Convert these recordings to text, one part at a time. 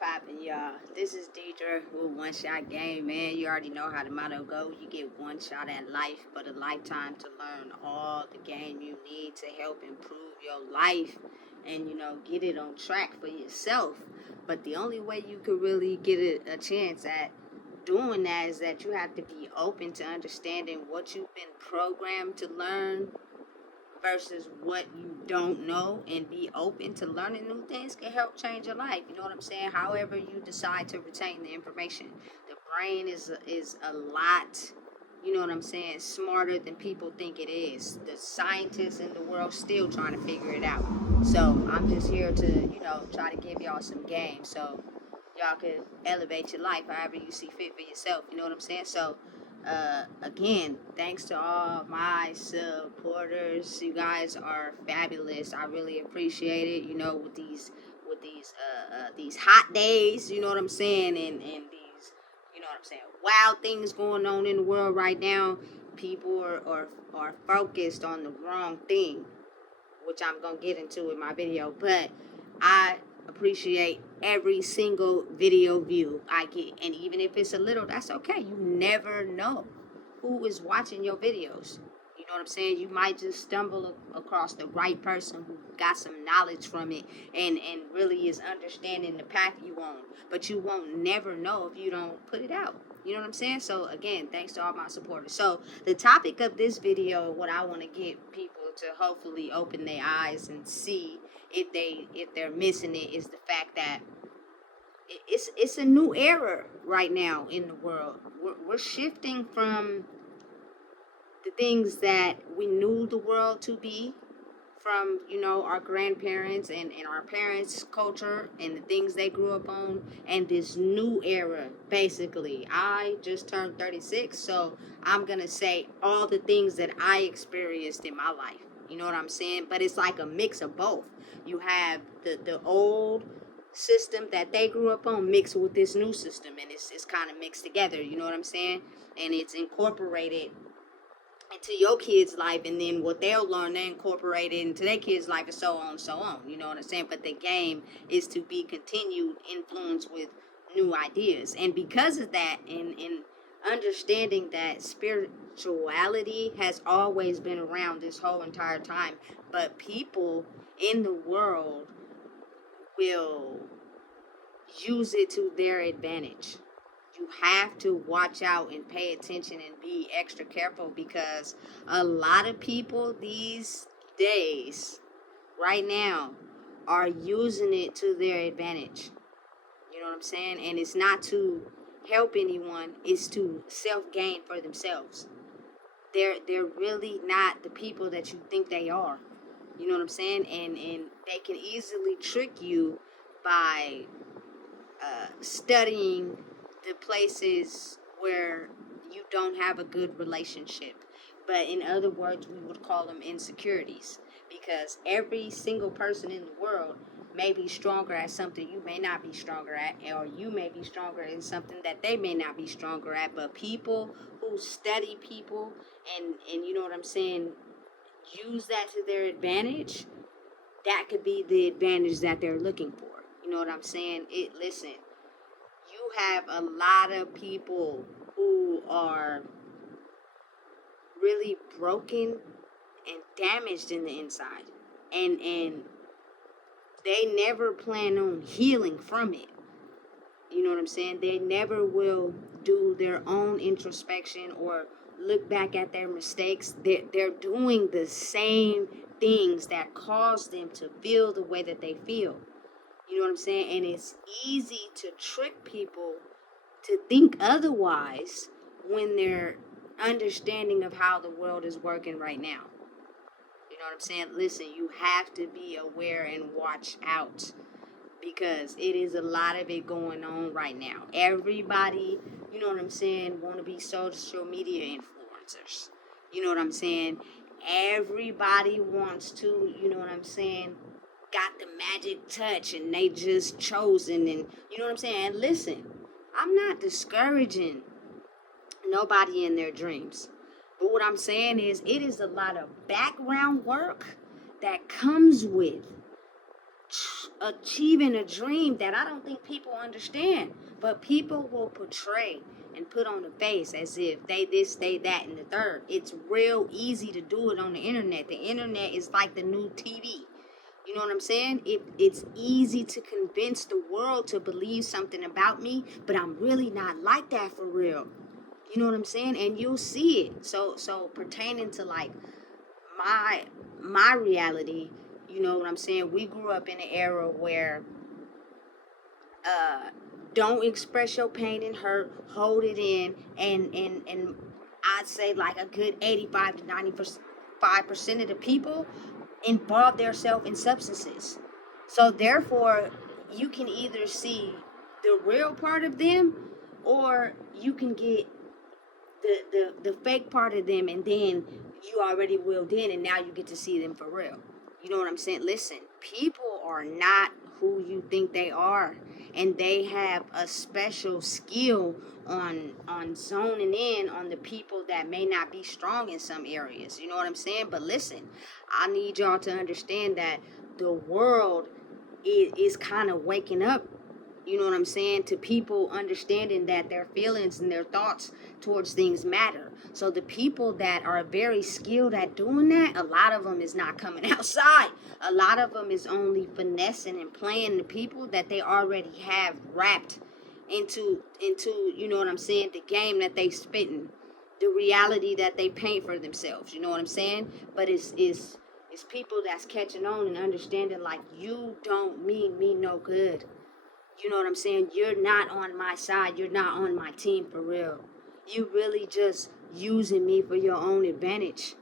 poppin', y'all? This is Deidre with One Shot Game, man. You already know how the motto go. You get one shot at life, but a lifetime to learn all the game you need to help improve your life and, get it on track for yourself. But the only way you could really get a chance at doing that is that you have to be open to understanding what you've been programmed to learn versus what you don't know, and be open to learning new things can help change your life. You know what I'm saying? However you decide to retain the information. The brain is a lot, you know what I'm saying, smarter than people think it is. The scientists in the world still trying to figure it out. So I'm just here to, try to give y'all some game so y'all can elevate your life however you see fit for yourself. You know what I'm saying? So again, thanks to all my supporters. You guys are fabulous. I really appreciate it. With these hot days, you know what I'm saying, and these, wild things going on in the world right now. People are focused on the wrong thing, which I'm gonna get into in my video. But I appreciate every single video view I get, and even if it's a little, that's okay. You never know who is watching your videos. You know what I'm saying? You might just stumble across the right person who got some knowledge from it and really is understanding the path you on. But you won't never know if you don't put it out. You know what I'm saying? So again, thanks to all my supporters. So the topic of this video, what I want to get people to hopefully open their eyes and see if they're missing it, is the fact that it's a new era right now in the world. We're shifting from the things that we knew the world to be, from our grandparents and our parents' culture and the things they grew up on, and this new era. Basically, I just turned 36, so I'm gonna say all the things that I experienced in my life. You know what I'm saying? But it's like a mix of both. You have the old system that they grew up on mixed with this new system, and it's kind of mixed together. You know what I'm saying? And it's incorporated into your kids' life, and then what they'll learn, they incorporate it into their kids' life, and so on and so on. You know what I'm saying? But the game is to be continued influence with new ideas. And because of that, in understanding that spirituality has always been around this whole entire time, but people in the world will use it to their advantage. You have to watch out and pay attention and be extra careful, because a lot of people these days, right now, are using it to their advantage. You know what I'm saying? And it's not to help anyone, it's to self-gain for themselves. They're really not the people that you think they are. You know what I'm saying? And they can easily trick you by studying the places where you don't have a good relationship. But in other words, we would call them insecurities, because every single person in the world may be stronger at something you may not be stronger at, or you may be stronger in something that they may not be stronger at. But people who study people and you know what I'm saying, use that to their advantage, that could be the advantage that they're looking for. You know what I'm saying? Listen, you have a lot of people who are really broken and damaged in the inside, and they never plan on healing from it. You know what I'm saying? They never will do their own introspection or look back at their mistakes. They're doing the same things that caused them to feel the way that they feel. You know what I'm saying? And it's easy to trick people to think otherwise when they're understanding of how the world is working right now. You know what I'm saying? Listen, you have to be aware and watch out, because it is a lot of it going on right now. Everybody, you know what I'm saying, want to be social media influencers. You know what I'm saying? Everybody wants to, you know what I'm saying, got the magic touch, and they just chosen, and you know what I'm saying? And listen, I'm not discouraging nobody in their dreams, but what I'm saying is, it is a lot of background work that comes with achieving a dream that I don't think people understand. But people will portray and put on the face as if they this, they that, and the third. It's real easy to do it on the internet. The internet is like the new TV. You know what I'm saying? It's easy to convince the world to believe something about me, but I'm really not like that for real. You know what I'm saying? And you'll see it. So pertaining to like my my reality, you know what I'm saying? We grew up in an era where uh don't express your pain and hurt, hold it in, and I'd say like a good 85 to 95% of the people involve themselves in substances. So therefore, you can either see the real part of them, or you can get the fake part of them, and then you already willed in, and now you get to see them for real. You know what I'm saying? Listen, people are not who you think they are, and they have a special skill on zoning in on the people that may not be strong in some areas. You know what I'm saying? But listen, I need y'all to understand that the world is kind of waking up, you know what I'm saying, to people understanding that their feelings and their thoughts towards things matter. So the people that are very skilled at doing that, a lot of them is not coming outside. A lot of them is only finessing and playing the people that they already have wrapped into you know what I'm saying, the game that they spitting, the reality that they paint for themselves. You know what I'm saying? But it's people that's catching on and understanding like, you don't mean me no good. You know what I'm saying? You're not on my side. You're not on my team for real. You really just using me for your own advantage.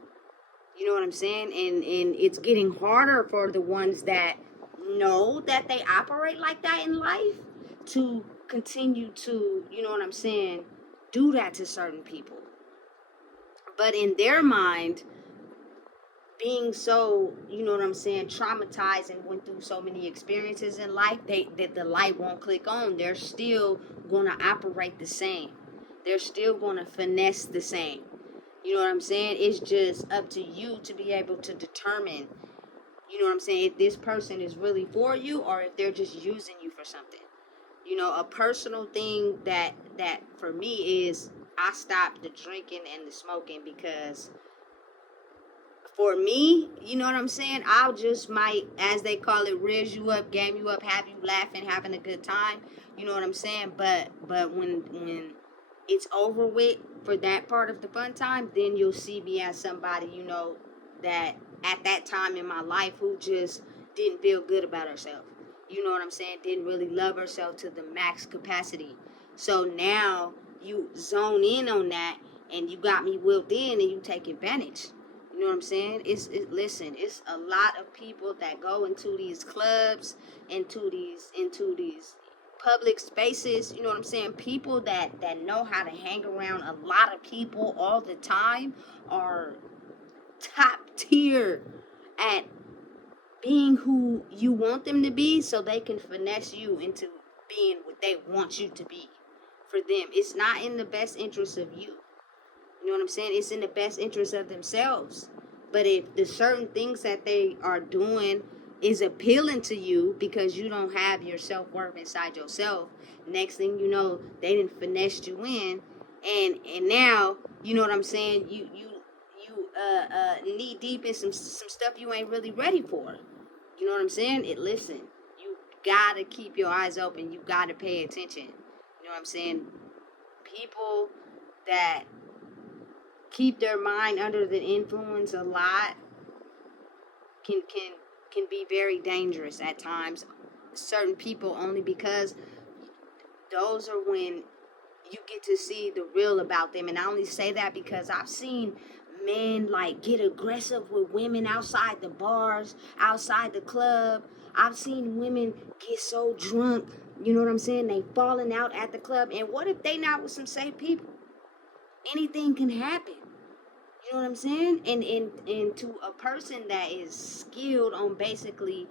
You know what I'm saying? And it's getting harder for the ones that know that they operate like that in life to continue to, you know what I'm saying, do that to certain people. But in their mind, being so, you know what I'm saying, traumatized and went through so many experiences in life, that the light won't click on. They're still gonna operate the same. They're still gonna finesse the same. You know what I'm saying? It's just up to you to be able to determine, you know what I'm saying, if this person is really for you or if they're just using you for something. You know, a personal thing that for me is, I stopped the drinking and the smoking because for me, you know what I'm saying, I'll just might, as they call it, riz you up, game you up, have you laughing, having a good time. You know what I'm saying? But when it's over with for that part of the fun time, then you'll see me as somebody, you know, that at that time in my life who just didn't feel good about herself. You know what I'm saying? Didn't really love herself to the max capacity. So now you zone in on that, and you got me willed in, and you take advantage. You know what I'm saying? Listen, it's a lot of people that go into these clubs, into these public spaces. You know what I'm saying? People that know how to hang around a lot of people all the time are top tier at being who you want them to be, so they can finesse you into being what they want you to be for them. It's not in the best interest of you. You know what I'm saying? It's in the best interest of themselves. But if the certain things that they are doing is appealing to you because you don't have your self-worth inside yourself, next thing you know, they didn't finesse you in, and now, you know what I'm saying, you knee deep in some stuff you ain't really ready for. You know what I'm saying? Listen, you gotta keep your eyes open. You gotta pay attention. You know what I'm saying? People that keep their mind under the influence a lot can be very dangerous at times. Certain people, only because those are when you get to see the real about them. And I only say that because I've seen men like get aggressive with women outside the bars, outside the club. I've seen women get so drunk, you know what I'm saying, they falling out at the club. And what if they not with some safe people? Anything can happen. You know what I'm saying? And to a person that is skilled on basically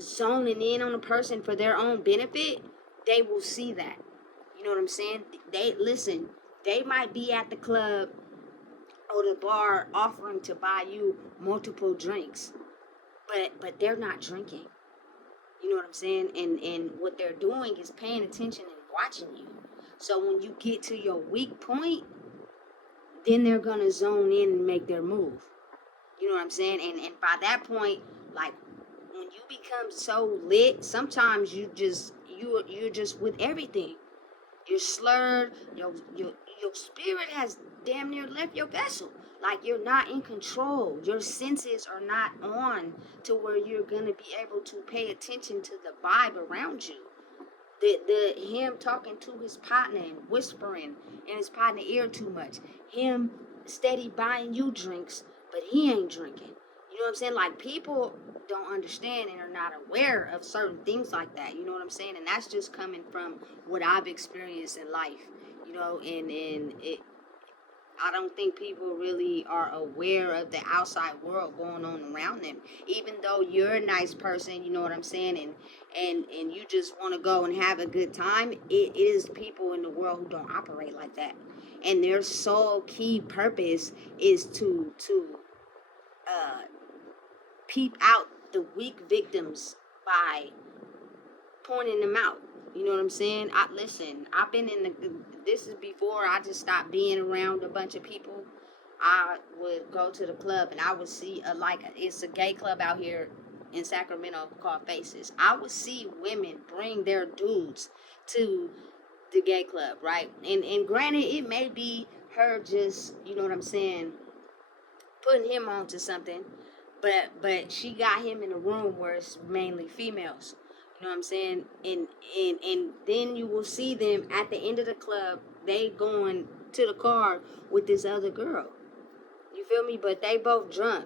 zoning in on a person for their own benefit, they will see that. You know what I'm saying? They might be at the club or the bar offering to buy you multiple drinks. but they're not drinking. You know what I'm saying? And what they're doing is paying attention and watching you. So when you get to your weak point, then they're gonna zone in and make their move. You know what I'm saying? And by that point, like when you become so lit, sometimes you're just with everything. You're slurred. Your spirit has damn near left your vessel. Like you're not in control. Your senses are not on to where you're gonna be able to pay attention to the vibe around you. The him talking to his partner and whispering in his partner ear too much. Him steady buying you drinks, but he ain't drinking. You know what I'm saying? Like people don't understand and are not aware of certain things like that. You know what I'm saying? And that's just coming from what I've experienced in life. You know, and it I don't think people really are aware of the outside world going on around them. Even though you're a nice person, you know what I'm saying, and you just want to go and have a good time, it is people in the world who don't operate like that. And their sole key purpose is to uh, peep out the weak victims by pointing them out. You know what I'm saying? I've been in this is before I just stopped being around a bunch of people. I would go to the club and I would see it's a gay club out here in Sacramento called Faces. I would see women bring their dudes to the gay club, right? And granted, it may be her just, you know what I'm saying, putting him onto something, but she got him in a room where it's mainly females. You know what I'm saying? And then you will see them at the end of the club, they going to the car with this other girl. You feel me? But they both drunk.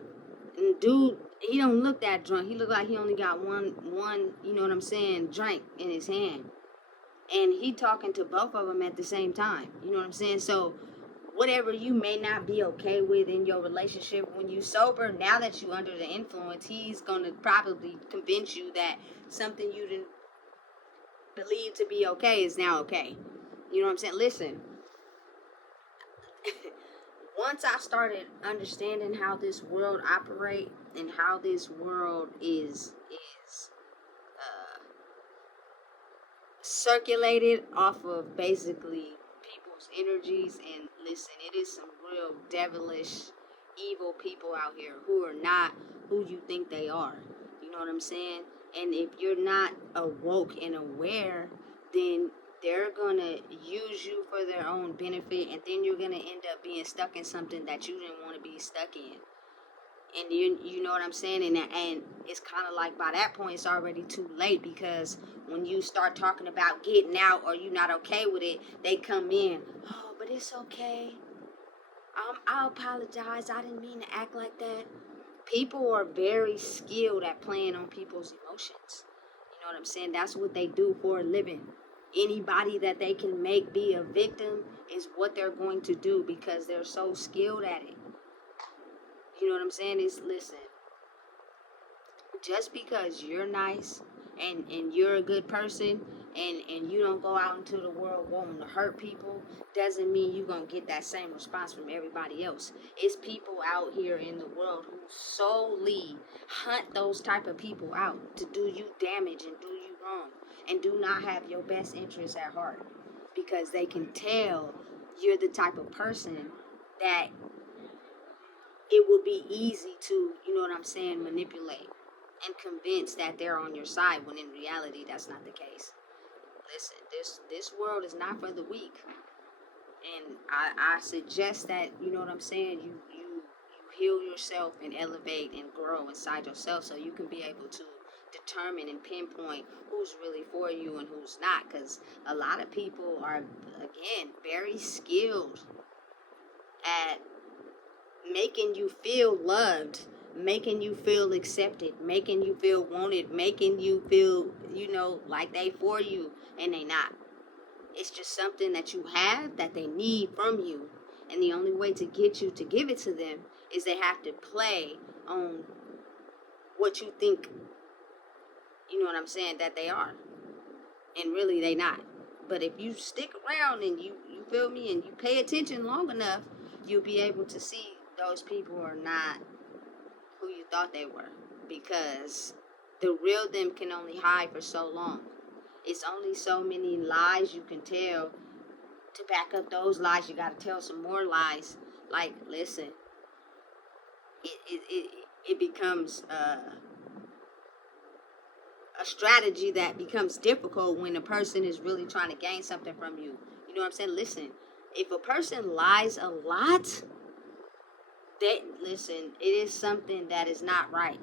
And dude, he don't look that drunk. He look like he only got one, you know what I'm saying, drink in his hand. And he talking to both of them at the same time. You know what I'm saying? So whatever you may not be okay with in your relationship when you sober, now that you under the influence, he's gonna probably convince you that something you didn't believe to be okay is now okay. You know what I'm saying? Listen, once I started understanding how this world operates and how this world is circulated off of basically people's energies, and listen, it is some real devilish evil people out here who are not who you think they are. You know what I'm saying? And if you're not awoke and aware, then they're gonna use you for their own benefit, and then you're gonna end up being stuck in something that you didn't want to be stuck in. And you know what I'm saying? And it's kind of like by that point, it's already too late, because when you start talking about getting out or you not okay with it, they come in. Oh, but it's okay. I apologize. I didn't mean to act like that. People are very skilled at playing on people's emotions. You know what I'm saying? That's what they do for a living. Anybody that they can make be a victim is what they're going to do, because they're so skilled at it. You know what I'm saying? Is listen, just because you're nice and you're a good person, and you don't go out into the world wanting to hurt people, doesn't mean you're going to get that same response from everybody else. It's people out here in the world who solely hunt those type of people out to do you damage and do you wrong, and do not have your best interests at heart, because they can tell you're the type of person that it would be easy to, you know what I'm saying, manipulate and convince that they're on your side, when in reality that's not the case. Listen, this world is not for the weak. And I suggest that, you know what I'm saying, you heal yourself and elevate and grow inside yourself, so you can be able to determine and pinpoint who's really for you and who's not, because a lot of people are, again, very skilled at making you feel loved, making you feel accepted, making you feel wanted, making you feel, you know, like they for you, and they not. It's just something that you have that they need from you, and the only way to get you to give it to them is they have to play on what you think, you know what I'm saying, that they are, and really they not. But if you stick around and you feel me, and you pay attention long enough, you'll be able to see those people are not who you thought they were. because the real them can only hide for so long. It's only so many lies you can tell. To back up those lies, you got to tell some more lies. Like, listen, it becomes a strategy that becomes difficult when a person is really trying to gain something from you. You know what I'm saying? Listen, if a person lies a lot, listen, it is something that is not right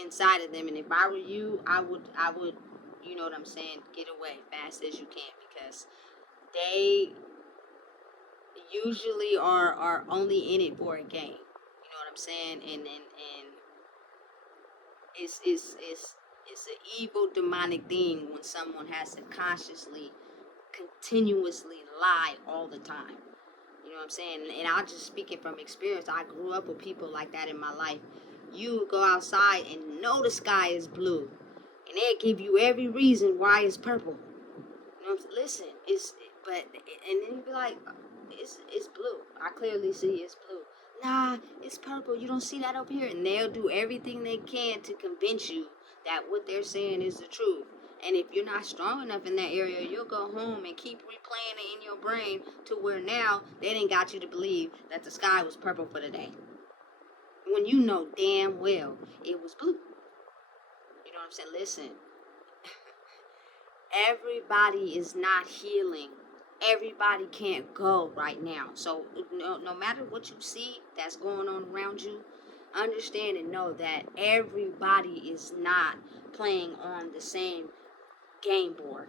inside of them. And if I were you, I would, you know what I'm saying, get away fast as you can, because they usually are only in it for a game. You know what I'm saying? And it's an evil demonic thing when someone has to consciously, continuously lie all the time. You know what I'm saying? And I'll just speak it from experience. I grew up with people like that in my life. You go outside and know the sky is blue, and they'll give you every reason why it's purple. You know what I'm saying? Listen, and then you be like, it's blue. I clearly see it's blue. Nah, it's purple. You don't see that up here. And they'll do everything they can to convince you that what they're saying is the truth. And if you're not strong enough in that area, you'll go home and keep replaying it in your brain to where now they done got you to believe that the sky was purple for the day, when you know damn well it was blue. You know what I'm saying? Listen, everybody is not healing. Everybody can't go right now. So no matter what you see that's going on around you, understand and know that everybody is not playing on the same game board.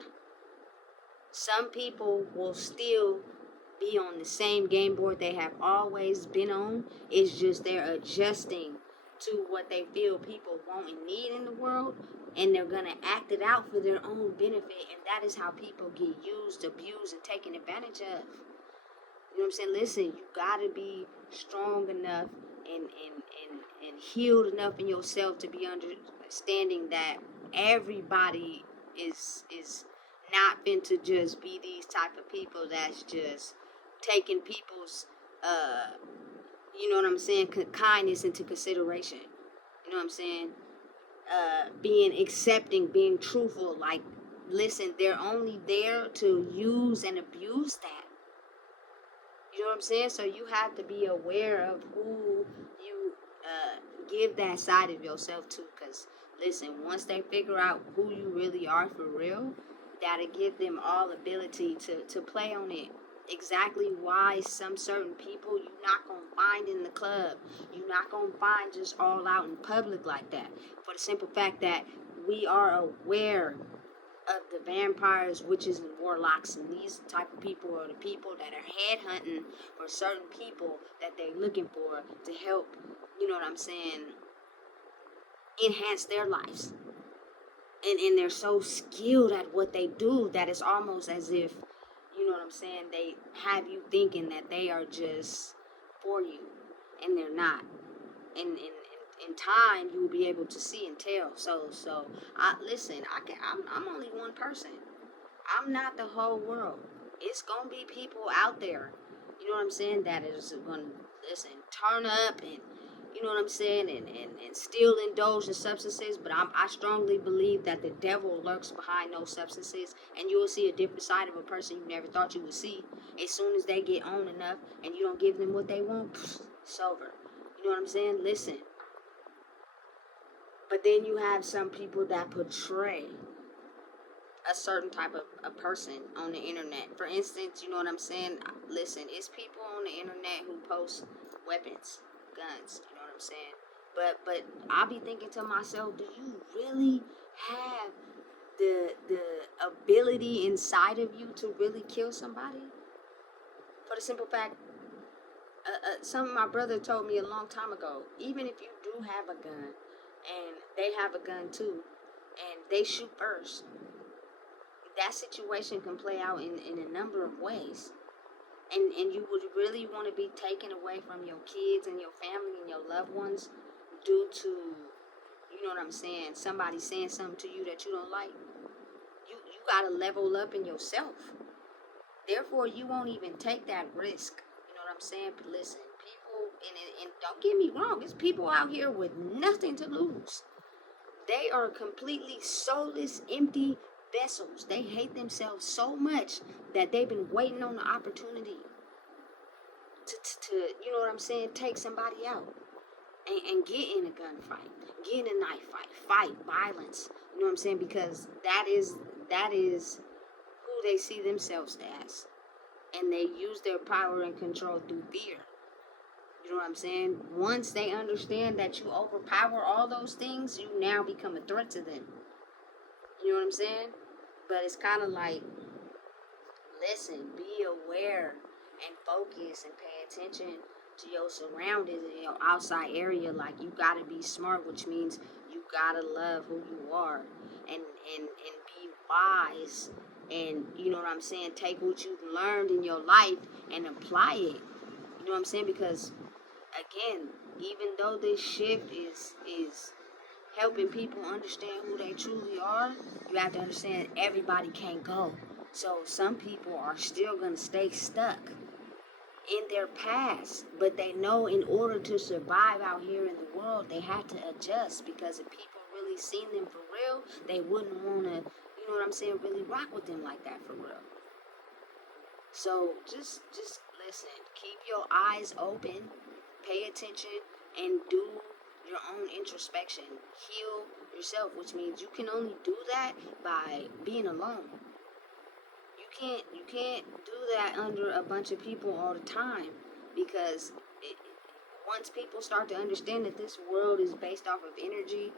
Some people will still be on the same game board they have always been on. It's just they're adjusting to what they feel people want and need in the world, and they're going to act it out for their own benefit. And that is how people get used, abused, and taken advantage of. You know what I'm saying? Listen, you got to be strong enough and healed enough in yourself to be understanding that everybody is not meant to just be these type of people that's just taking people's you know what I'm saying, kindness into consideration. You know what I'm saying? Being accepting, being truthful. Like, listen, they're only there to use and abuse that. You know what I'm saying? So you have to be aware of who you give that side of yourself to. Because, listen, once they figure out who you really are for real, that'll give them all ability to play on it. Exactly why some certain people you're not going to find in the club. You're not going to find just all out in public like that. For the simple fact that we are aware of the vampires, witches, and warlocks, and these type of people are the people that are headhunting for certain people that they're looking for to help, you know what I'm saying, enhance their lives. And they're so skilled at what they do that it's almost as if, you know what I'm saying, they have you thinking that they are just for you, and they're not. And in time, you will be able to see and tell. So listen, I'm only one person. I'm not the whole world. It's gonna be people out there, you know what I'm saying, that is gonna listen, turn up, and you know what I'm saying, and still indulge in substances. But I strongly believe that the devil lurks behind those substances, and you will see a different side of a person you never thought you would see. As soon as they get on enough and you don't give them what they want, it's over. You know what I'm saying? Listen. But then you have some people that portray a certain type of a person on the internet. For instance, you know what I'm saying? Listen, it's people on the internet who post weapons, guns, you know what I'm saying? But I'll be thinking to myself, do you really have the ability inside of you to really kill somebody? For the simple fact, something my brother told me a long time ago, even if you do have a gun and they have a gun too, and they shoot first, that situation can play out in a number of ways. And you would really want to be taken away from your kids and your family and your loved ones due to, you know what I'm saying, somebody saying something to you that you don't like. You got to level up in yourself. Therefore, you won't even take that risk. You know what I'm saying? But listen, people, And don't get me wrong, there's people out here with nothing to lose. They are completely soulless, empty vessels. They hate themselves so much that they've been waiting on the opportunity to you know what I'm saying, take somebody out and get in a gunfight, get in a knife fight violence. You know what I'm saying? Because that is who they see themselves as, and they use their power and control through fear. You know what I'm saying? Once they understand that you overpower all those things, you now become a threat to them. You know what I'm saying? But it's kind of like, listen, be aware and focus and pay attention to your surroundings and your outside area. Like, you gotta be smart, which means you gotta love who you are and be wise. And you know what I'm saying? Take what you've learned in your life and apply it. You know what I'm saying? Because again, even though this shift is helping people understand who they truly are, you have to understand everybody can't go. So some people are still gonna stay stuck in their past, but they know in order to survive out here in the world, they have to adjust, because if people really seen them for real, they wouldn't want to, you know what I'm saying, really rock with them like that for real. So just listen, keep your eyes open, pay attention, and do your own introspection. Heal yourself, which means you can only do that by being alone. You can't do that under a bunch of people all the time, because once people start to understand that this world is based off of energy,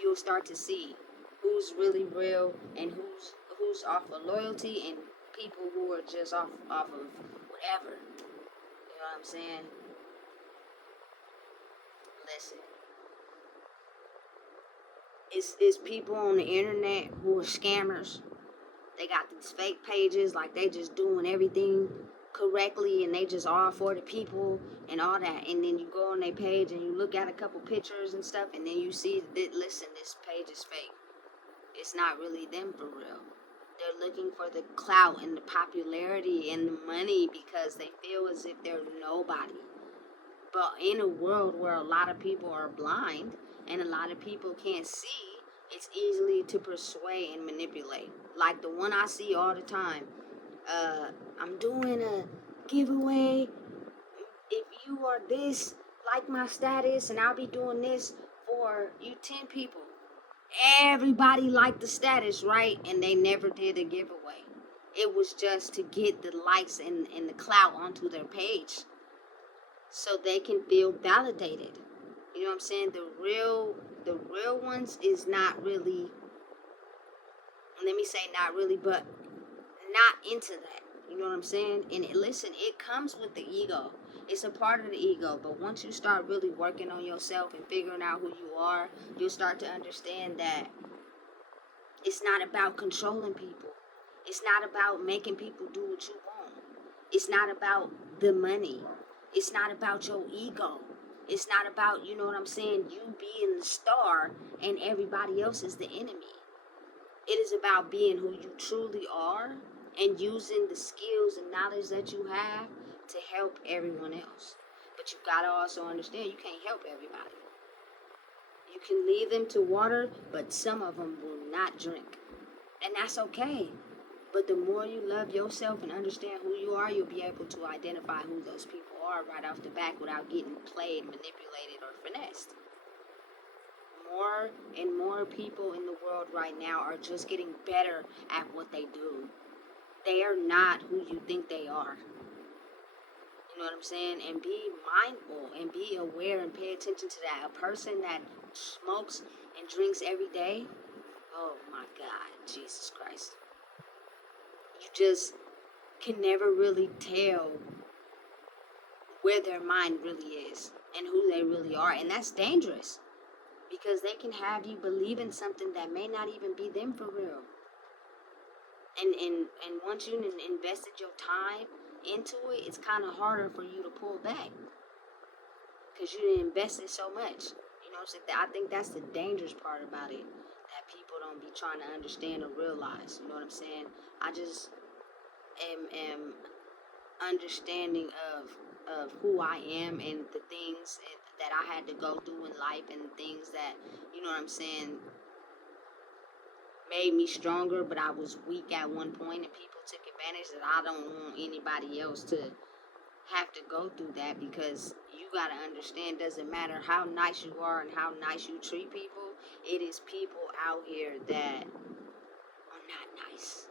you'll start to see who's really real and who's off of loyalty, and people who are just off of whatever. You know what I'm saying? Listen, it's people on the internet who are scammers. They got these fake pages, like they just doing everything correctly, and they just all for the people and all that. And then you go on their page and you look at a couple pictures and stuff, and then you see that, listen, this page is fake. It's not really them for real. They're looking for the clout and the popularity and the money, because they feel as if they're nobody. But in a world where a lot of people are blind and a lot of people can't see, it's easily to persuade and manipulate. Like the one I see all the time. I'm doing a giveaway. If you are this, like my status, and I'll be doing this for you 10 people. Everybody liked the status, right? And they never did a giveaway. It was just to get the likes and the clout onto their page, so they can feel validated. You know what I'm saying? The real ones is not really, let me say not really, but not into that. You know what I'm saying? And listen, it comes with the ego. It's a part of the ego. But once you start really working on yourself and figuring out who you are, you'll start to understand that it's not about controlling people. It's not about making people do what you want. It's not about the money. It's not about your ego. It's not about, you know what I'm saying, you being the star and everybody else is the enemy. It is about being who you truly are and using the skills and knowledge that you have to help everyone else. But you gotta also understand, you can't help everybody. You can lead them to water, but some of them will not drink. And that's okay. But the more you love yourself and understand who you are, you'll be able to identify who those people are right off the back without getting played, manipulated, or finessed. More and more people in the world right now are just getting better at what they do. They are not who you think they are. You know what I'm saying? And be mindful and be aware and pay attention to that. A person that smokes and drinks every day, oh my God, Jesus Christ. You just can never really tell where their mind really is and who they really are. And that's dangerous, because they can have you believe in something that may not even be them for real. And once you invested your time into it, it's kind of harder for you to pull back, because you didn't invest it so much. You know, so I think that's the dangerous part about it, that people don't be trying to understand or realize. You know what I'm saying? I just am understanding of who I am and the things that I had to go through in life, and the things that, you know what I'm saying, made me stronger, but I was weak at one point and people took advantage. That I don't want anybody else to have to go through that, because you got to understand, doesn't matter how nice you are and how nice you treat people, it is people out here that are not nice.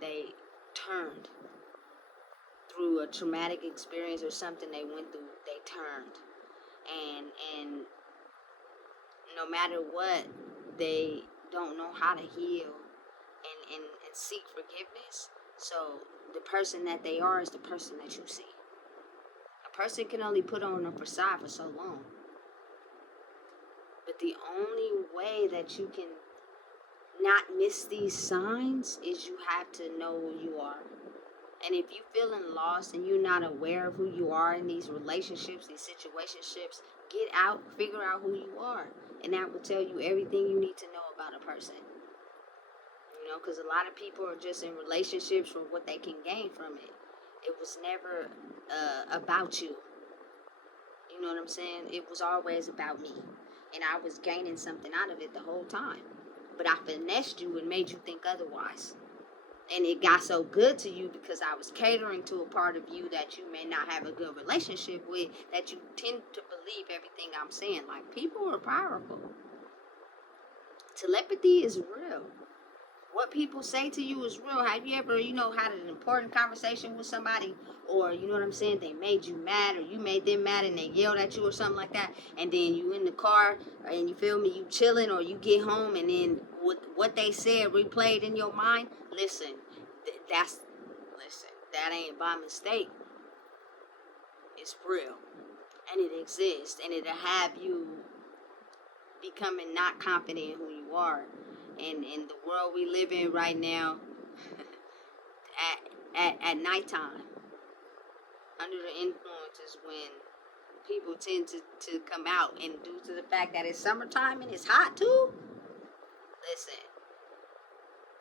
They turned through a traumatic experience or something they went through. They turned, and no matter what, they don't know how to heal and seek forgiveness. So the person that they are is the person that you see. A person can only put on a facade for so long, but the only way that you can not miss these signs is you have to know who you are. And if you're feeling lost and you're not aware of who you are in these relationships, these situationships, get out, figure out who you are. And that will tell you everything you need to know about a person. You know, because a lot of people are just in relationships for what they can gain from it. It was never about you. You know what I'm saying? It was always about me. And I was gaining something out of it the whole time. But I finessed you and made you think otherwise. And it got so good to you because I was catering to a part of you that you may not have a good relationship with, that you tend to believe everything I'm saying. Like, people are powerful. Telepathy is real. What people say to you is real. Have you ever, had an important conversation with somebody, or, you know what I'm saying, they made you mad, or you made them mad and they yelled at you or something like that, and then you in the car, and you feel me, you chilling, or you get home, and then what they said replayed in your mind? Listen, that ain't by mistake. It's real. And it exists, and it'll have you becoming not confident in who you are. And in the world we live in right now, at nighttime, under the influence is when people tend to come out. And due to the fact that it's summertime and it's hot too, listen,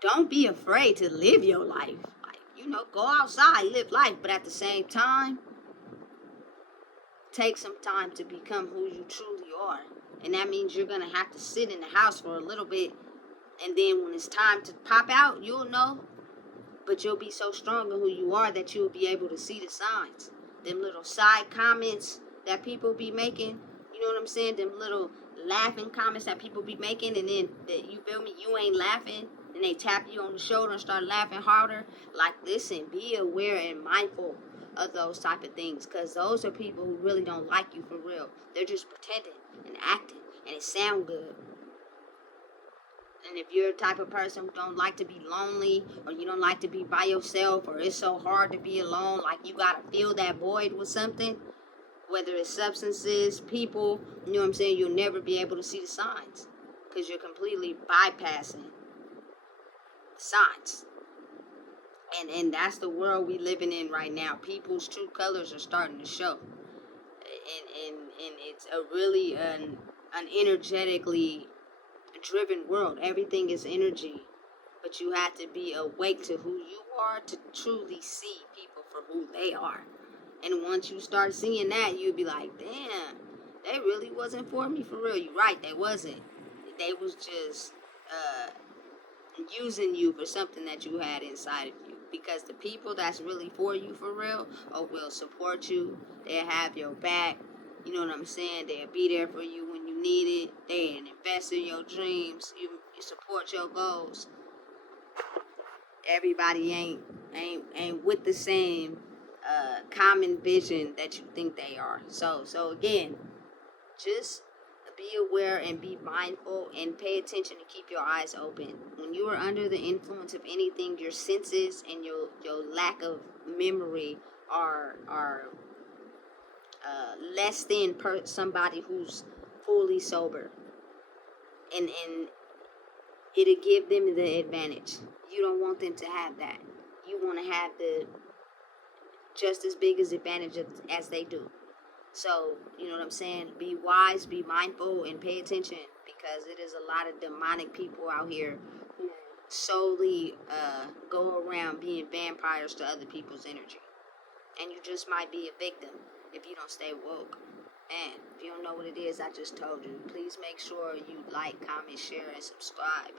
don't be afraid to live your life. Like, go outside, live life, but at the same time, take some time to become who you truly are. And that means you're going to have to sit in the house for a little bit. And then when it's time to pop out, you'll know. But you'll be so strong in who you are that you'll be able to see the signs. Them little side comments that people be making, you know what I'm saying? Them little laughing comments that people be making, and then, you feel me, you ain't laughing, and they tap you on the shoulder and start laughing harder. Like, listen, be aware and mindful of those type of things, because those are people who really don't like you for real. They're just pretending and acting, and it sound good. And if you're a type of person who don't like to be lonely, or you don't like to be by yourself, or it's so hard to be alone, like you gotta fill that void with something, whether it's substances, people, you know what I'm saying, you'll never be able to see the signs, because you're completely bypassing the signs. And that's the world we living in right now. People's true colors are starting to show. And it's a really an energetically driven world. Everything is energy, but you have to be awake to who you are to truly see people for who they are. And once you start seeing that, you'll be like, damn, they really wasn't for me for real. You're right, they wasn't. They was just using you for something that you had inside of you. Because the people that's really for you for real, will support you. They'll have your back. You know what I'm saying? They'll be there for you when you need it. They'll invest in your dreams. You support your goals. Everybody ain't with the same common vision that you think they are. So again, just be aware and be mindful and pay attention and keep your eyes open. When you are under the influence of anything, your senses and your lack of memory are less than somebody who's fully sober, and it'll give them the advantage. You don't want them to have that. You want to have the just as big as advantage as they do. So, you know what I'm saying? Be wise, be mindful, and pay attention, because it is a lot of demonic people out here who solely go around being vampires to other people's energy. And you just might be a victim if you don't stay woke. And if you don't know what it is I just told you, please make sure you like, comment, share, and subscribe.